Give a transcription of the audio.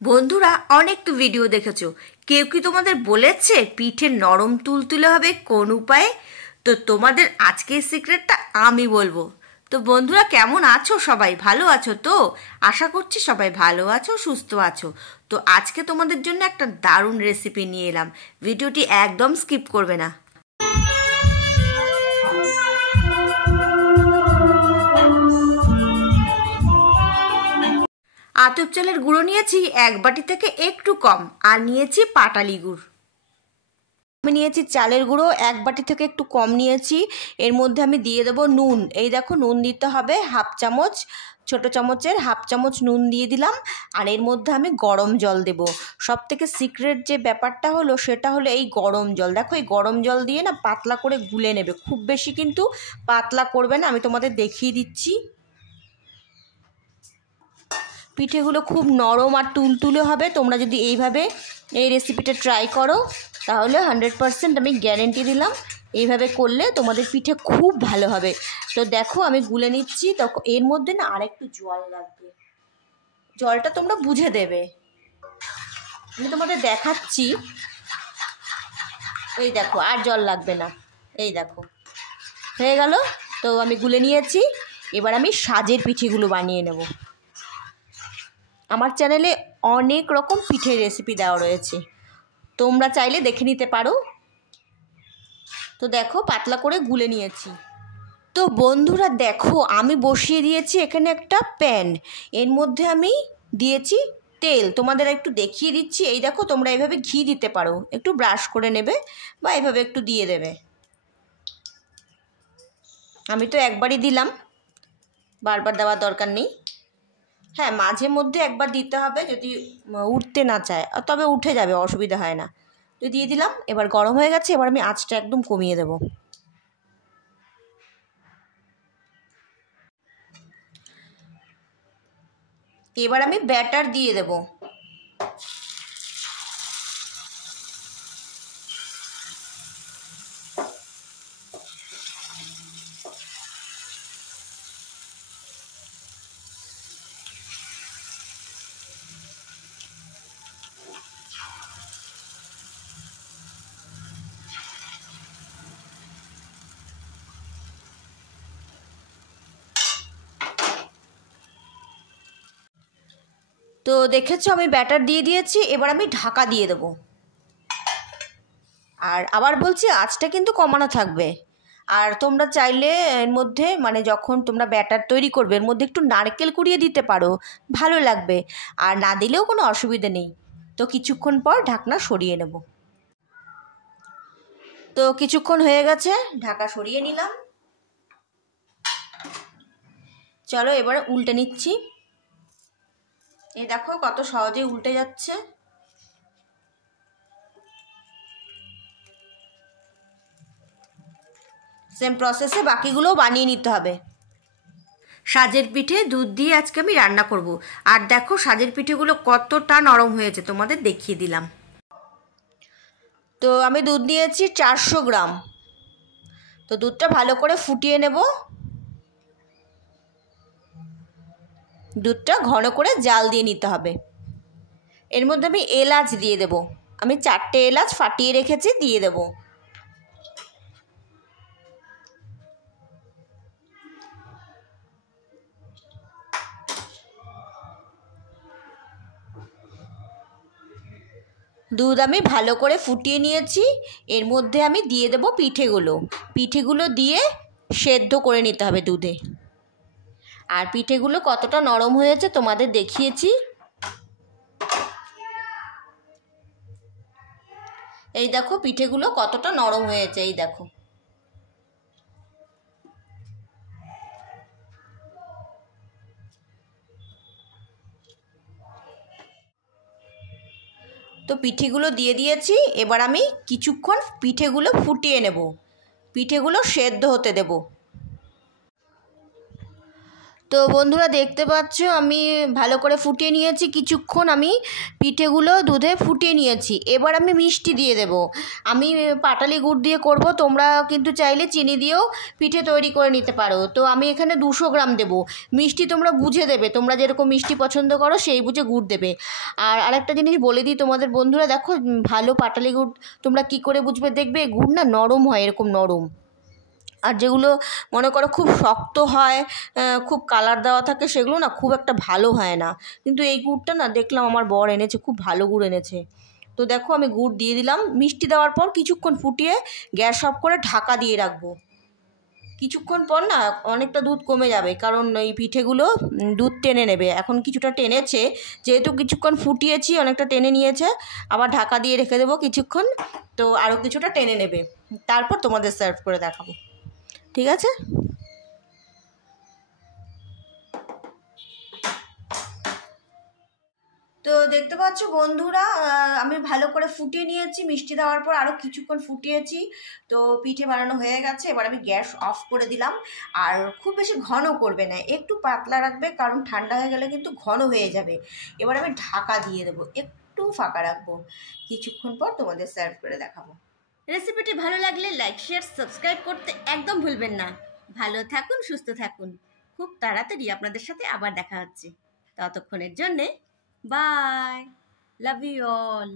বন্ধুরা অনেক তো ভিডিও দেখেছো, কেউ কি তোমাদের বলেছে পিঠে নরম তুলতুলে হবে কোন উপায়ে? তো তোমাদের আজকের সিক্রেটটা আমি বলবো। তো বন্ধুরা কেমন আছো? সবাই ভালো আছো তো? আশা করছি সবাই ভালো আছো, সুস্থ আছো। তো আজকে তোমাদের জন্য একটা দারুণ রেসিপি নিয়ে এলাম, ভিডিওটি একদম স্কিপ করবে না। আতপ চালের গুঁড়ো নিয়েছি 1 বাটি থেকে একটু কম, আর নিয়েছি পাটালি গুড়। আমি নিয়েছি চালের গুঁড়ো 1 বাটি থেকে একটু কম নিয়েছি। এর মধ্যে আমি দিয়ে দেবো নুন। এই দেখো, নুন দিতে হবে হাফ চামচ, ছোটো চামচের হাফ চামচ নুন দিয়ে দিলাম। আর এর মধ্যে আমি গরম জল দেব। সব থেকে সিক্রেট যে ব্যাপারটা হলো সেটা হলো এই গরম জল। দেখো, এই গরম জল দিয়ে না পাতলা করে গুলে নেবে, খুব বেশি কিন্তু পাতলা করবে না। আমি তোমাদের দেখিয়ে দিচ্ছি। পিঠেগুলো খুব নরম আর তুলতুলে হবে। তোমরা যদি এইভাবে এই রেসিপিটা ট্রাই করো তাহলে 100% আমি গ্যারেন্টি দিলাম, এইভাবে করলে তোমাদের পিঠে খুব ভালো হবে। তো দেখো আমি গুলে নিচ্ছি। তখন এর মধ্যে না আরেকটু জল লাগবে, জলটা তোমরা বুঝে দেবে। আমি তোমাদের দেখাচ্ছি। এই দেখো, আর জল লাগবে না। এই দেখো হয়ে গেল। তো আমি গুলে নিয়েছি। এবার আমি সাজের পিঠেগুলো বানিয়ে নেব। আমার চ্যানেলে অনেক রকম পিঠের রেসিপি দেওয়া রয়েছে, তোমরা চাইলে দেখে নিতে পারো। তো দেখো পাতলা করে গুলে নিয়েছি। তো বন্ধুরা দেখো, আমি বসিয়ে দিয়েছি এখানে একটা প্যান। এর মধ্যে আমি দিয়েছি তেল। তোমাদের একটু দেখিয়ে দিচ্ছি। এই দেখো, তোমরা এইভাবে ঘি দিতে পারো, একটু ব্রাশ করে নেবে বা এইভাবে একটু দিয়ে দেবে। আমি তো একবারই দিলাম, বারবার দেওয়ার দরকার নেই। হ্যাঁ, মাঝে মধ্যে একবার দিতে হবে যদি উঠতে না চায়, তবে উঠে যাবে, অসুবিধা হয় না। তো দিয়ে দিলাম। এবার গরম হয়ে গেছে, এবার আমি আঁচটা একদম কমিয়ে দেব। এবার আমি ব্যাটার দিয়ে দেব। তো দেখেছো আমি ব্যাটার দিয়ে দিয়েছি। এবার আমি ঢাকা দিয়ে দেব। আর আবার বলছি, আঁচটা কিন্তু কমানো থাকবে। আর তোমরা চাইলে এর মধ্যে যখন তোমরা ব্যাটার তৈরি করবে এর মধ্যে একটু নারকেল কুড়িয়ে দিতে পারো, ভালো লাগবে। আর না দিলেও কোনো অসুবিধা নেই। তো কিছুক্ষণ পর ঢাকনা সরিয়ে নেব। তো কিছুক্ষণ হয়ে গেছে, ঢাকা সরিয়ে নিলাম। চলো এবার উল্টে নিচ্ছি। এই দেখো কত সহজে উল্টে যাচ্ছে। সেম প্রসেসে বাকিগুলোও বানিয়ে নিতে হবে। সাজের পিঠে দুধ দিয়ে আজকে আমি রান্না করব। আর দেখো সাজের পিঠেগুলো কতটা নরম হয়েছে, তোমাদের দেখিয়ে দিলাম। তো আমি দুধ নিয়েছি 400 গ্রাম। তো দুধটা ভালো করে ফুটিয়ে নেব। দুধটা ঘন করে জাল দিয়ে নিতে হবে। এর মধ্যে আমি এলাচ দিয়ে দেব। আমি 4টে এলাচ ফাটিয়ে রেখেছি, দিয়ে দেব। দুধ আমি ভালো করে ফুটিয়ে নিয়েছি। এর মধ্যে আমি দিয়ে দেব পিঠেগুলো দিয়ে সেদ্ধ করে নিতে হবে দুধে। আর পিঠেগুলো কতটা নরম হয়েছে তোমাদের দেখিয়েছি। এই দেখো পিঠেগুলো কতটা নরম হয়েছে, এই দেখো। তো পিঠেগুলো দিয়ে দিয়েছি। এবার আমি কিছুক্ষণ পিঠেগুলো ফুটিয়ে নেব, পিঠেগুলো সেদ্ধ হতে দেব। তো বন্ধুরা দেখতে পাচ্ছ আমি ভালো করে ফুটিয়ে নিয়েছি, কিছুক্ষণ আমি পিঠেগুলো দুধে ফুটিয়ে নিয়েছি। এবার আমি মিষ্টি দিয়ে দেব। আমি পাটালি গুড় দিয়ে করব, তোমরা কিন্তু চাইলে চিনি দিয়েও পিঠে তৈরি করে নিতে পারো। তো আমি এখানে 200 গ্রাম দেবো। মিষ্টি তোমরা বুঝে দেবে, তোমরা যেরকম মিষ্টি পছন্দ করো সেই বুঝে গুড় দেবে। আর আরেকটা জিনিস বলে দিই তোমাদের বন্ধুরা, দেখো ভালো পাটালি গুড় তোমরা কি করে বুঝবে, দেখবে গুড় না নরম হয়, এরকম নরম। আর যেগুলো মনে করো খুব শক্ত হয়, খুব কালার দেওয়া থাকে, সেগুলো না খুব একটা ভালো হয় না। কিন্তু এই গুড়টা না দেখলাম আমার বর এনেছে, খুব ভালো গুড় এনেছে। তো দেখো আমি গুড় দিয়ে দিলাম। মিষ্টি দেওয়ার পর কিছুক্ষণ ফুটিয়ে গ্যাস অফ করে ঢাকা দিয়ে রাখবো। কিছুক্ষণ পর না অনেকটা দুধ কমে যাবে, কারণ এই পিঠেগুলো দুধ টেনে নেবে। এখন কিছুটা টেনেছে, যেহেতু কিছুক্ষণ ফুটিয়েছি অনেকটা টেনে নিয়েছে। আবার ঢাকা দিয়ে রেখে দেবো কিছুক্ষণ, তো আরও কিছুটা টেনে নেবে। তারপর তোমাদের সার্ভ করে দেখাবো, ঠিক আছে? তো দেখতে পাচ্ছ বন্ধুরা, আমি ভালো করে ফুটিয়ে নিয়েছি। মিষ্টি দেওয়ার পর আরও কিছুক্ষণ ফুটিয়েছি, তো পিঠে বানানো হয়ে গেছে। এবার আমি গ্যাস অফ করে দিলাম। আর খুব বেশি ঘন করবে না, একটু পাতলা রাখবে, কারণ ঠান্ডা হয়ে গেলে কিন্তু ঘন হয়ে যাবে। এবার আমি ঢাকা দিয়ে দেবো, একটু ফাঁকা রাখবো। কিছুক্ষণ পর তোমাদের সার্ভ করে দেখাবো। রেসিপিটি ভালো লাগলে লাইক, শেয়ার, সাবস্ক্রাইব করতে একদম ভুলবেন না। ভালো থাকুন, সুস্থ থাকুন। খুব তাড়াতাড়ি আপনাদের সাথে আবার দেখা হচ্ছে। ততক্ষণের জন্যে বাই, লাভ ইউ অল।